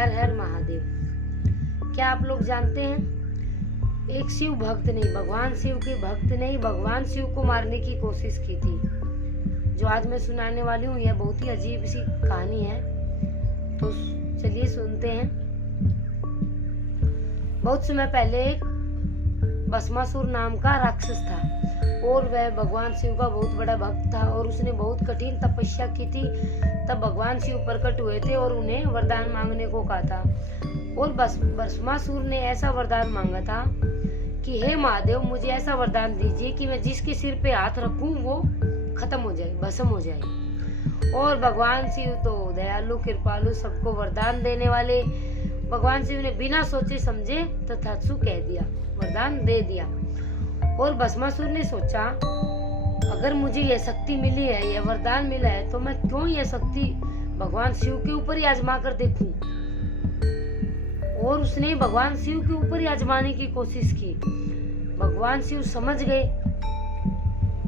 हर हर महादेव। क्या आप लोग जानते हैं, एक शिव भक्त ने, भगवान शिव के भक्त ने भगवान शिव को मारने की कोशिश की थी। जो आज मैं सुनाने वाली हूँ यह बहुत ही अजीब सी कहानी है, तो चलिए सुनते हैं। बहुत समय पहले एक भस्मासुर नाम का राक्षस था और वह भगवान शिव का बहुत बड़ा भक्त था और उसने बहुत कठिन तपस्या की थी। तब भगवान शिव प्रकट हुए थे और उन्हें वरदान मांगने को कहा था। और भस्मासुर ने ऐसा वरदान मांगा था कि हे महादेव, मुझे ऐसा वरदान दीजिए कि मैं जिसके सिर पे हाथ रखूं वो खत्म हो जाए, भस्म हो जाए। और भगवान शिव तो दयालु कृपालु, सबको वरदान देने वाले, भगवान शिव ने बिना सोचे समझे तथास्तु कह दिया, वरदान दे दिया। और भस्मासुर ने सोचा, अगर मुझे यह शक्ति मिली है, यह वरदान मिला है, तो मैं क्यों यह शक्ति भगवान शिव के ऊपर ही आजमा कर देखूं। और उसने भगवान शिव के ऊपर ही आजमाने की कोशिश की। भगवान शिव समझ गए।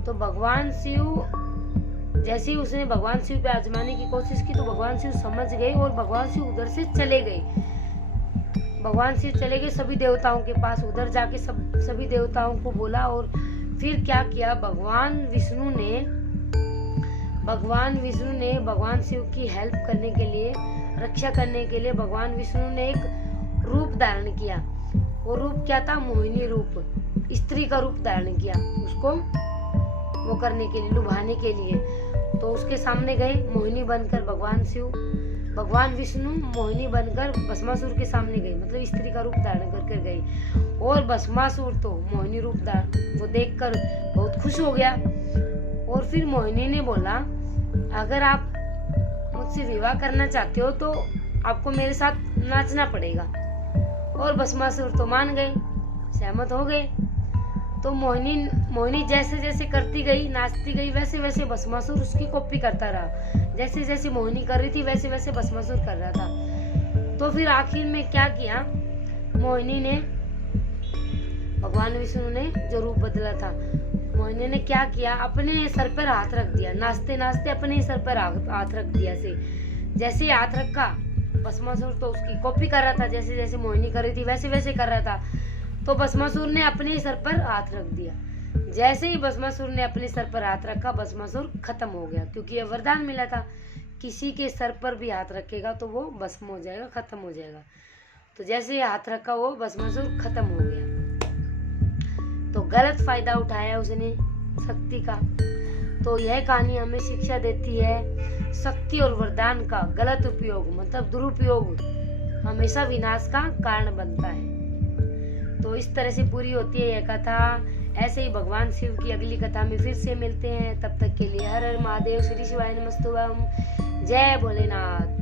तो भगवान शिव, जैसे ही उसने भगवान शिव पे आजमाने की कोशिश की तो भगवान शिव समझ गए और भगवान शिव उधर से चले गए। भगवान शिव चले गए सभी देवताओं के पास, उधर जाके सभी देवताओं को बोला। और फिर क्या किया, भगवान विष्णु ने भगवान शिव की हेल्प करने के लिए, रक्षा करने के लिए भगवान विष्णु ने एक रूप धारण किया। वो रूप क्या था, मोहिनी रूप, स्त्री का रूप धारण किया, उसको वो करने के लिए, लुभाने के लिए। तो उसके सामने गए मोहिनी बनकर भगवान विष्णु मोहिनी बनकर भस्मासुर के सामने गए, मतलब स्त्री का रूप धारण करके गए। और भस्मासुर तो मोहिनी रूप वो देखकर बहुत खुश हो गया। और फिर मोहिनी ने बोला, अगर आप मुझसे विवाह करना चाहते हो तो आपको मेरे साथ नाचना पड़ेगा। और भस्मासुर तो मान गए, सहमत हो गए। तो मोहिनी जैसे जैसे करती गई, नाचती गई, वैसे वैसे भस्मासुर उसकी कॉपी करता रहा। जैसे जैसे मोहिनी कर रही थी वैसे वैसे भस्मासुर कर रहा था। तो फिर आखिर में क्या किया, मोहिनी ने, भगवान विष्णु ने जो रूप बदला था, मोहिनी ने क्या किया, अपने सर पर हाथ रख दिया। नाचते नाचते अपने सर पर हाथ रख दिया। जैसे हाथ रखा, भस्मासुर तो उसकी कॉपी कर रहा था, जैसे जैसे मोहिनी कर रही थी वैसे वैसे कर रहा था। तो भस्मासुर ने अपने सर पर हाथ रख दिया। जैसे ही भस्मासुर ने अपने सर पर हाथ रखा, भस्मासुर खत्म हो गया, क्योंकि यह वरदान मिला था, किसी के सर पर भी हाथ रखेगा तो वो भस्म हो जाएगा, खत्म हो जाएगा। तो जैसे ही हाथ रखा वो भस्मासुर खत्म हो गया। तो गलत फायदा उठाया उसने शक्ति का। तो यह कहानी हमें शिक्षा देती है, शक्ति और वरदान का गलत उपयोग, मतलब दुरुपयोग, हमेशा विनाश का कारण बनता है। तो इस तरह से पूरी होती है यह कथा। ऐसे ही भगवान शिव की अगली कथा में फिर से मिलते हैं। तब तक के लिए हर हर महादेव, श्री शिवाय नमस्तुभ्यं, जय भोलेनाथ।